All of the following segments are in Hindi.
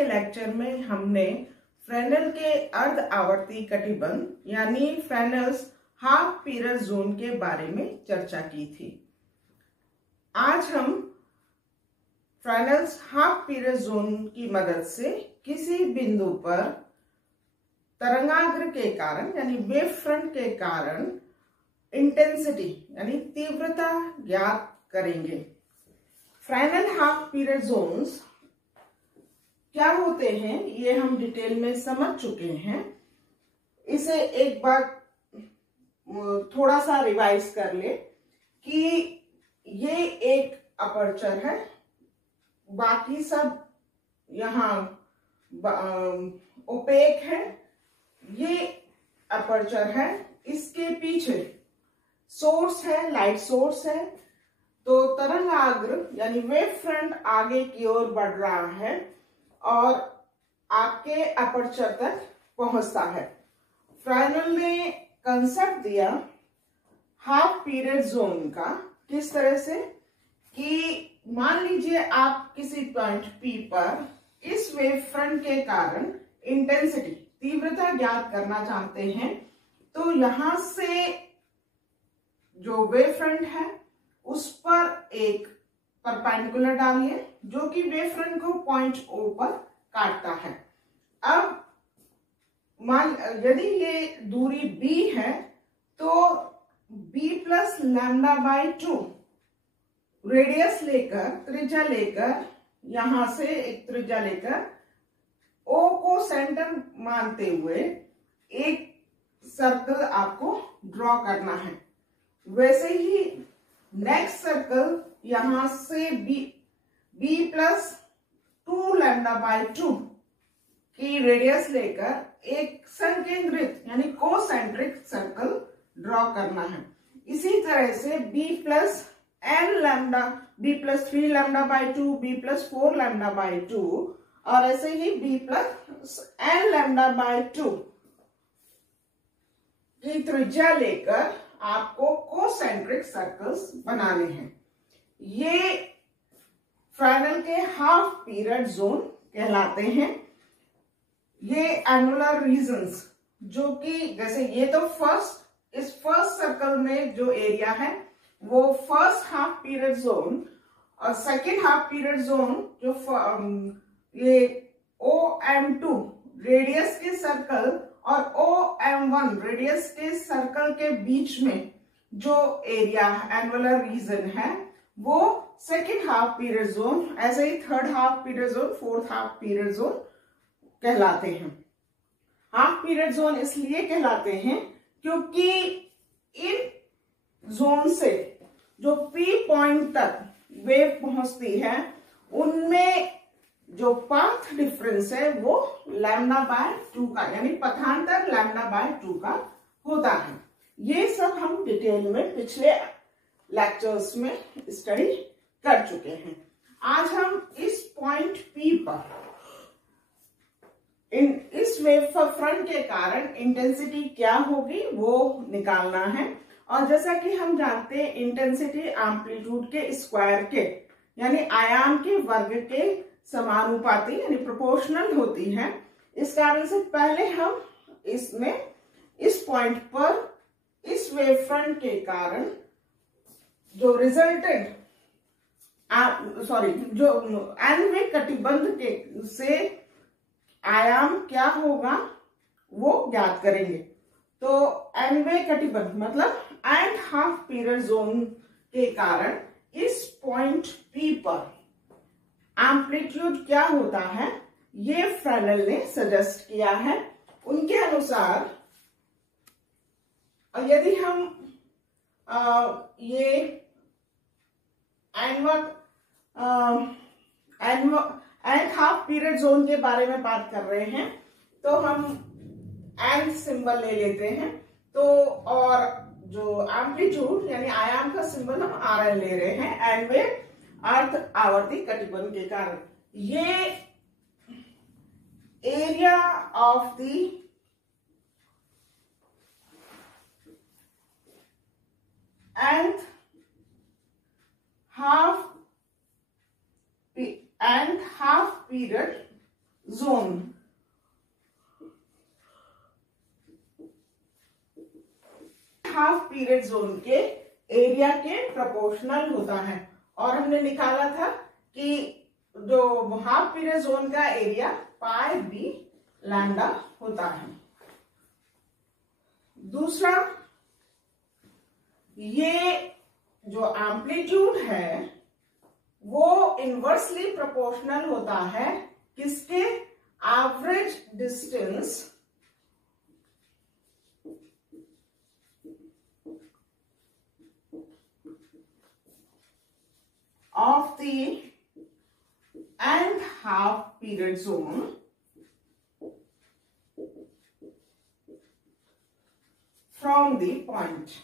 के लेक्चर में हमने फ्रेनेल के अर्ध आवर्ती कटिबंध यानी फ्रेनेल्स हाफ पीरियड जोन के बारे में चर्चा की थी। आज हम फ्रेनेल्स हाफ पीरियड जोन की मदद से किसी बिंदु पर तरंगाग्र के कारण यानी वेव फ्रंट के कारण इंटेंसिटी यानी तीव्रता ज्ञात करेंगे। फ्रेनेल हाफ पीरियड जोन्स क्या होते हैं ये हम डिटेल में समझ चुके हैं। इसे एक बार थोड़ा सा रिवाइज कर ले कि ये एक अपर्चर है, बाकी सब यहाँ ओपेक है, ये अपर्चर है, इसके पीछे सोर्स है, लाइट सोर्स है। तो तरंगाग्र यानी वेव फ्रंट आगे की ओर बढ़ रहा है और आपके अपर्चर तक पहुंचता है। फ्रेनेल ने कंसेप्ट दिया हाफ पीरियड जोन का, किस तरह से कि मान लीजिए आप किसी पॉइंट P पर इस वेव फ्रंट के कारण इंटेंसिटी तीव्रता ज्ञात करना चाहते हैं, तो यहां से जो वेव फ्रंट है उस पर एक परपेंडिकुलर डालिए जो कि वेव फ्रंट को पॉइंट O पर काटता है। अब मान यदि ये दूरी B है तो B plus lambda by 2 radius लेकर, त्रिज्या लेकर, यहां से एक त्रिज्या लेकर O को सेंटर मानते हुए एक सर्कल आपको ड्रॉ करना है। वैसे ही नेक्स्ट सर्कल यहां से B प्लस 2 लैम्डा बाई 2 की रेडियस लेकर एक संकेंद्रित यानी कोसेंट्रिक सर्कल ड्रॉ करना है। इसी तरह से B plus 3 lambda by 2, B plus 4 lambda by 2 और ऐसे ही B plus n lambda by 2 की त्रिज्या लेकर आपको कोसेंट्रिक सर्कल्स बनाने हैं। ये फ्रेनेल के हाफ पीरियड जोन कहलाते हैं। ये एनुलर रीजन्स जो कि जैसे ये तो इस फर्स्ट सर्कल में जो एरिया है वो फर्स्ट हाफ पीरियड जोन और सेकेंड हाफ पीरियड जोन जो ये OM2 रेडियस के सर्कल और OM1 रेडियस के सर्कल के बीच में जो एरिया एनुलर रीजन है वो सेकेंड हाफ पीरियड जोन, ऐसे ही third half period zone, fourth half period zone कहलाते हैं। हाफ पीरियड जोन इसलिए कहलाते हैं क्योंकि इन जोन से जो P पॉइंट तक वेव पहुंचती है उनमें जो पाथ डिफरेंस है वो लैम्डा बाय 2 का यानी पथांतर लैम्डा बाय 2 का होता है। ये सब हम डिटेल में पिछले लेक्चर्स में स्टडी कर चुके हैं। आज हम इस पॉइंट P पर इस वेव फ्रंट के कारण इंटेंसिटी क्या होगी वो निकालना है। और जैसा कि हम जानते हैं इंटेंसिटी एम्पलीट्यूड के स्क्वायर के यानी आयाम के वर्ग के समानुपाती यानी प्रोपोर्शनल होती है। इस कारण से पहले हम इसमें इस पॉइंट पर इस वेव फ्रंट के कारण जो जो एनवे कटिबंध के से आयाम क्या होगा वो ज्ञात करेंगे। तो एनवे कटिबंध मतलब एंड हाफ पीरियड जोन के कारण इस पॉइंट P पर एम्पलीट्यूड क्या होता है ये फ्रेनेल ने सजेस्ट किया है। उनके अनुसार यदि हम ये एंड हाफ पीरियड जोन के बारे में बात कर रहे हैं तो हम एंड सिंबल ले लेते हैं। तो और जो एम्पलीट्यूड यानी आयाम का सिंबल हम RL ले रहे हैं एंड वे अर्ध आवर्ती कटिबंध के कारण। ये area of the nth half period zone. Half period zone के एरिया के प्रोपोर्शनल होता है। और हमने निकाला था कि जो हाफ पीरियड जोन का एरिया पाई बी लैम्डा होता है। दूसरा, ये जो एम्पलीट्यूड है वो इनवर्सली प्रोपोर्शनल होता है किसके? Average distance of the and half period zone from the point।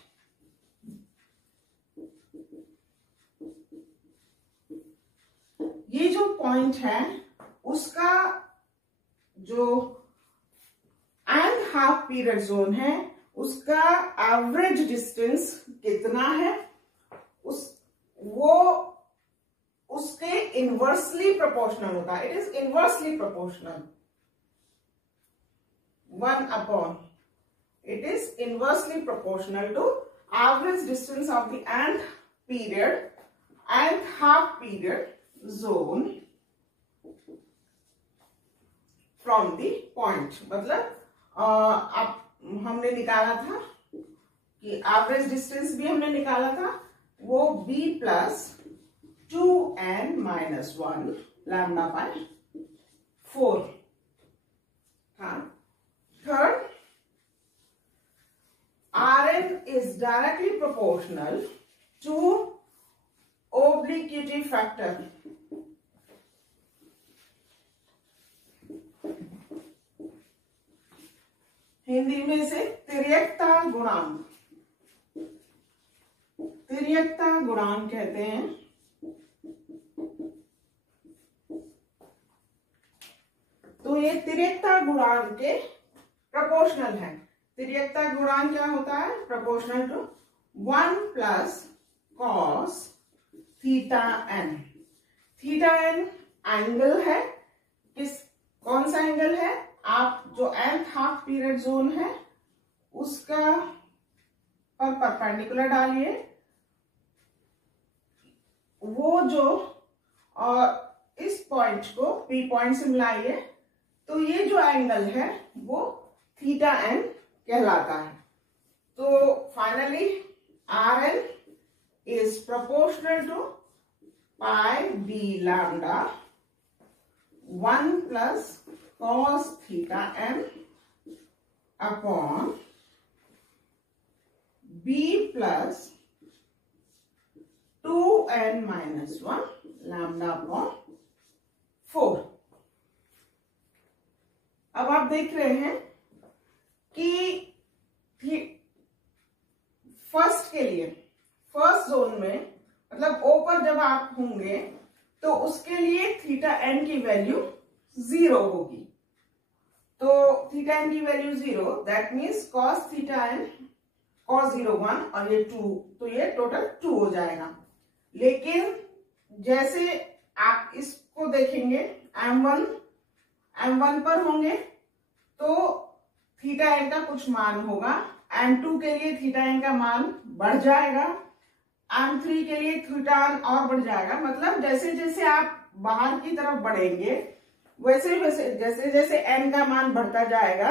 ये जो पॉइंट है उसका जो एंड हाफ पीरियड जोन है उसका एवरेज डिस्टेंस कितना है, वो उसके इनवर्सली प्रोपोर्शनल होता है। It is inversely proportional 1/, it is inversely proportional to average distance of the nth period and half period zone from the point। मतलब अब हमने निकाला था कि एवरेज डिस्टेंस भी हमने निकाला था, वो b plus 2n-1 lambda by 4 था। Third, Rn is directly proportional to obliquity factor। Hindi में से तिर्यकता गुणांक, तिर्यकता गुणांक कहते हैं। तो ये तिर्यकता गुणांक के प्रोपोर्शनल है। तिर्यकता गुणांक क्या होता है? Proportional to 1 plus cos theta n. Theta n angle है, कौन सा एंगल है? आप जो nth हाफ पीरियड जोन है उसका पर परपेंडिकुलर डालिए, वो जो और इस पॉइंट को P पॉइंट से मिलाइए, तो ये जो एंगल है वो थीटा एन कहलाता है। तो finally Rn is proportional to pi b lambda 1 plus cos theta n upon b plus 2n-1 lambda upon 4। अब आप देख रहे हैं कि फर्स्ट के लिए, फर्स्ट जोन में मतलब O पर जब आप होंगे तो उसके लिए थीटा एन की वैल्यू 0 होगी। तो थीटा एन की value 0, that means cos theta n, cos 0 1 और ये 2, तो ये टोटल 2 हो जाएगा। लेकिन जैसे आप इसको देखेंगे M1 पर होंगे तो थीटा एन का कुछ मान होगा, M2 के लिए थीटा एन का मान बढ़ जाएगा, M3 के लिए थीटा एन और बढ़ जाएगा। मतलब जैसे जैसे आप बाहर की तरफ बढ़ेंगे वैसे वैसे जैसे जैसे एन का मान बढ़ता जाएगा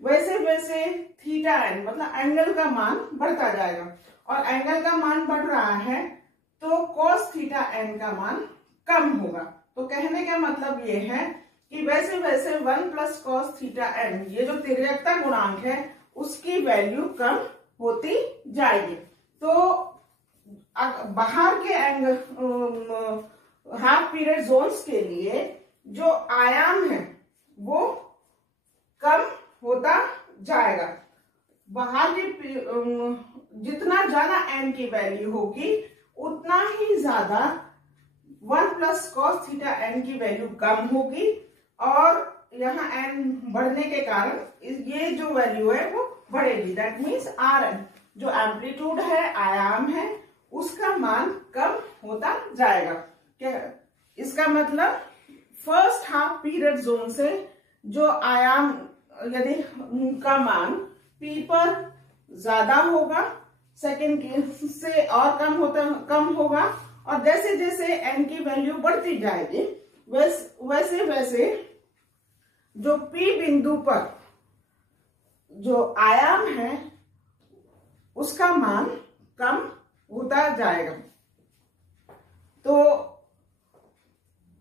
वैसे वैसे थीटा एन मतलब एंगल का मान बढ़ता जाएगा। और एंगल का मान बढ़ रहा है तो कॉस थीटा एन का मान कम होगा। तो कहने का मतलब ये है कि वैसे वैसे 1 प्लस कॉस थीटा एन, ये जो तिर्यकता गुणांक है उसकी वैल्यू कम होती जाएगी। तो बाहर के एंगल हाफ पीरियड जोन्स के लिए जो आयाम है वो कम होता जाएगा। बाहर के जितना ज्यादा एन की वैल्यू होगी उतना ही ज्यादा 1 प्लस कॉस थीटा एन की वैल्यू कम होगी, और यहाँ एन बढ़ने के कारण ये जो वैल्यू है वो बढ़ेगी। दैट मीन्स Rn जो एम्पलीट्यूड है, आयाम है, उसका मान कम होता जाएगा। क्या इसका मतलब? फर्स्ट हाफ पीरियड जोन से जो आयाम यदि का मान p पर ज्यादा होगा, सेकेंड से और कम होगा, और जैसे जैसे n की वैल्यू बढ़ती जाएगी वैसे वैसे जो p बिंदु पर जो आयाम है उसका मान कम होता जाएगा। तो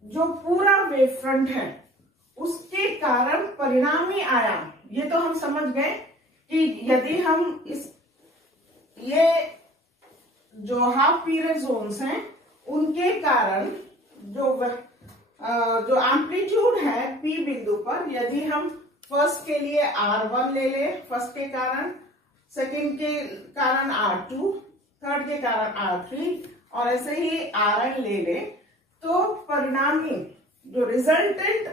जो पूरा वेव फ्रंट है उसके कारण परिणामी आयाम, ये तो हम समझ गए कि यदि हम ये जो हाफ पीरियड जोन्स हैं उनके कारण जो एम्पलीट्यूड है p बिंदु पर, यदि हम फर्स्ट के लिए R1 ले ले फर्स्ट के कारण, सेकंड के कारण R2, थर्ड के कारण R3 और ऐसे ही Rn ले ले, तो परिणामी जो रिजल्टेंट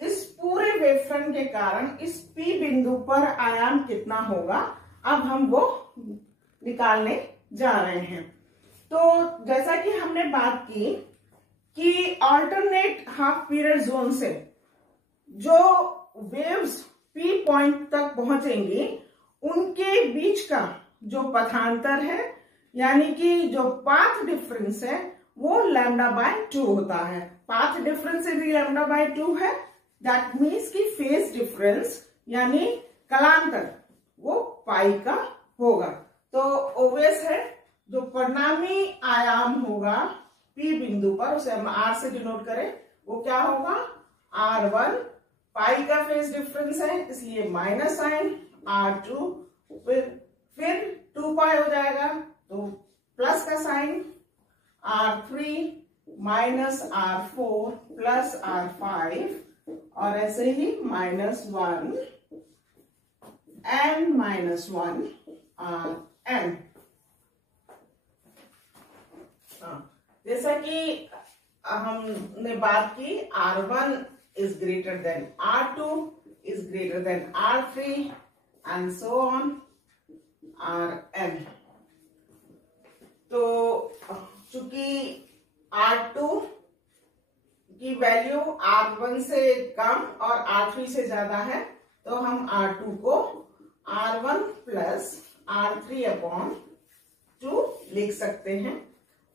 इस पूरे वेव फ्रंट के कारण इस P बिंदु पर आयाम कितना होगा, अब हम वो निकालने जा रहे हैं। तो जैसा कि हमने बात की कि ऑल्टरनेट हाफ पीरियड जोन से जो वेव्स P पॉइंट तक पहुंचेंगी उनके बीच का जो पथांतर है, यानी कि जो पाथ डिफरेंस है, वो λ/2 होता है। पाथ डिफरेंस यदि λ/2 है, दैट मीन्स कि फेज डिफरेंस यानी कलांतर वो पाई का होगा। तो ओवेस है जो परिणामी आयाम होगा P बिंदु पर, उसे हम R से डिनोट करें, वो क्या होगा R1, पाई का फेज डिफरेंस है इसलिए माइनस साइन, R2 फिर 2 पाई हो जाएगा तो प्लस का sign, R3 minus R4 plus R5 और ऐसे ही -1 n -1 Rn। जैसा कि हमने बात की R1 is greater than R2 is greater than R3 and so on Rn। तो चूंकि R2 की वैल्यू R1 से कम और R3 से ज्यादा है, तो हम R2 को R1 प्लस R3/2 लिख सकते हैं।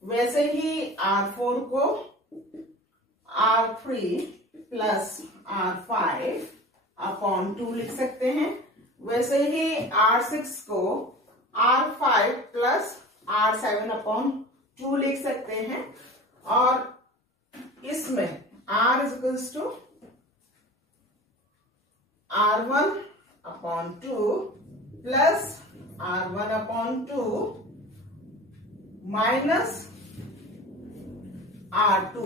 वैसे ही R4 को R3 प्लस R5/2 लिख सकते हैं। वैसे ही R6 को R5 प्लस R7/2 लिख सकते हैं। और इसमें R equals to R1/2 plus R1/2 minus R2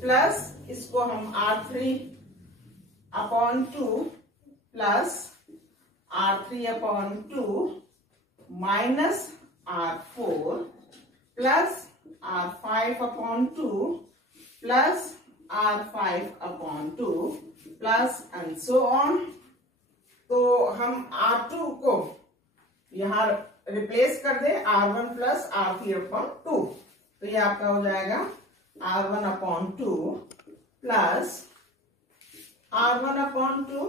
plus इसको हम R3/2 plus R3/2 minus R4 plus R5/2 plus R5/2 plus and so on. तो हम R2 को यहां रिप्लेस कर दे R1 प्लस R3/2, तो ये आपका हो जाएगा R1/2 plus R1/2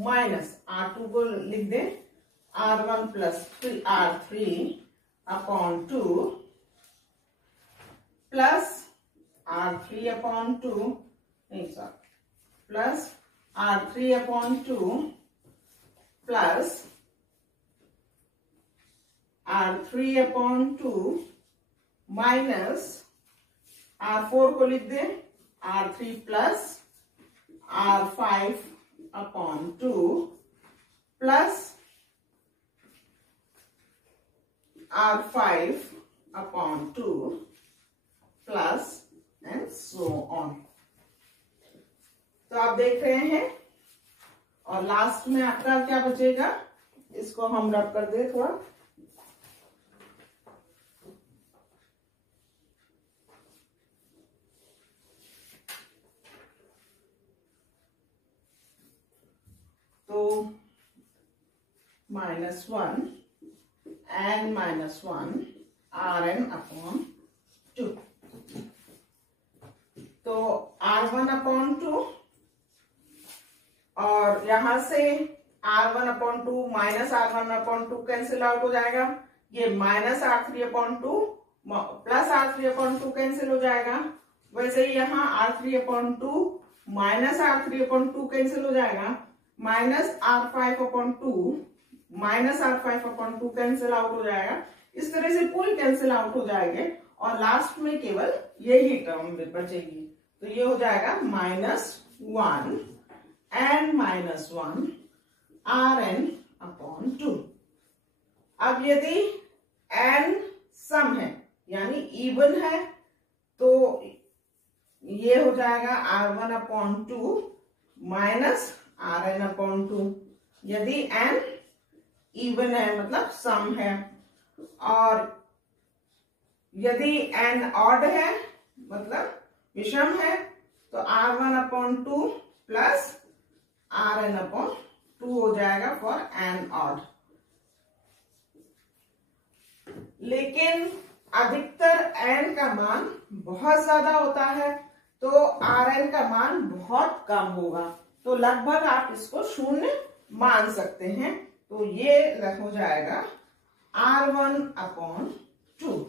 minus R2 को लिख दे R1 plus R3/2 plus R3/2 नहीं sorry plus R3/2 plus R3/2 minus R4 को लिख दे R3 plus R5/2 plus R5/2 plus and so on. तो आप देख रहे हैं, और लास्ट में आपका क्या बचेगा, इसको हम रब कर दे थोड़ा। तो -1 n -1 Rn/2। तो R1/2 और यहां से R1/2 minus R1/2 cancel out हो जाएगा, ये minus R3/2 plus R3/2 cancel हो जाएगा। वैसे ही यहाँ R3/2 माइनस R3/2 कैंसिल हो जाएगा, minus R5/2 minus R5/2 cancel out हो जाएगा। इस तरह से पूरी कैंसिल आउट हो जाएंगे और लास्ट में केवल यही टर्म बचेगी। तो ये हो जाएगा -1 n - 1 Rn/2। अब यदि n सम है यानी इवन है तो ये हो जाएगा R1/2 माइनस Rn/2। यदि n इवन है मतलब सम है, और यदि n ऑड है मतलब विषम है तो R1/2 प्लस Rn/2 हो जाएगा फॉर n ऑड। लेकिन अधिकतर n का मान बहुत ज्यादा होता है तो Rn का मान बहुत कम होगा, तो लगभग आप इसको शून्य मान सकते हैं। तो ये हो जाएगा R1/2।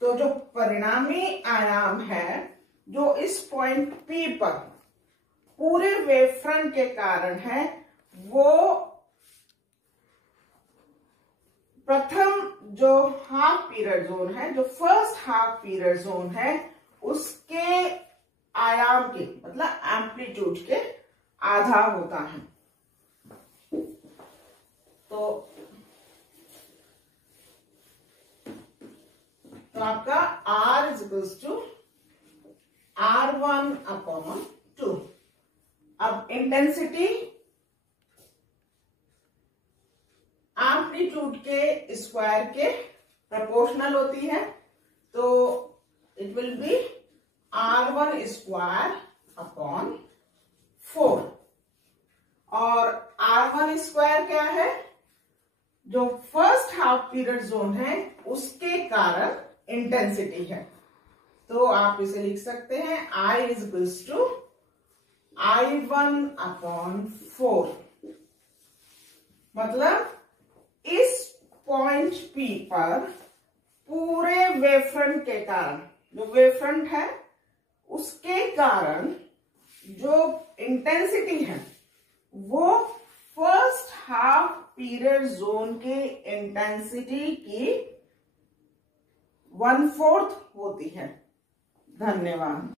तो जो परिणामी आयाम है जो इस पॉइंट P पर पूरे वेव फ्रंट के कारण है, वो प्रथम जो हाफ पीरियड जोन है, जो फर्स्ट हाफ पीरियड जोन है, उसके आयाम के मतलब एम्पलीट्यूड के आधा होता है। तो आपका R = R1/2। अब इंटेंसिटी एम्पलीट्यूड के स्क्वायर के प्रोपोर्शनल होती है, तो इट विल बी R1² और R1² क्या है, जो फर्स्ट हाफ पीरियड जोन है उसके कारण इंटेंसिटी है। तो आप इसे लिख सकते हैं I = I1/4। मतलब इस पॉइंट P पर पूरे वेवफ्रंट के कारण, जो वेवफ्रंट है उसके कारण जो इंटेंसिटी है वो फर्स्ट हाफ पीरियड जोन के इंटेंसिटी की 1/4 होती है। धन्यवाद।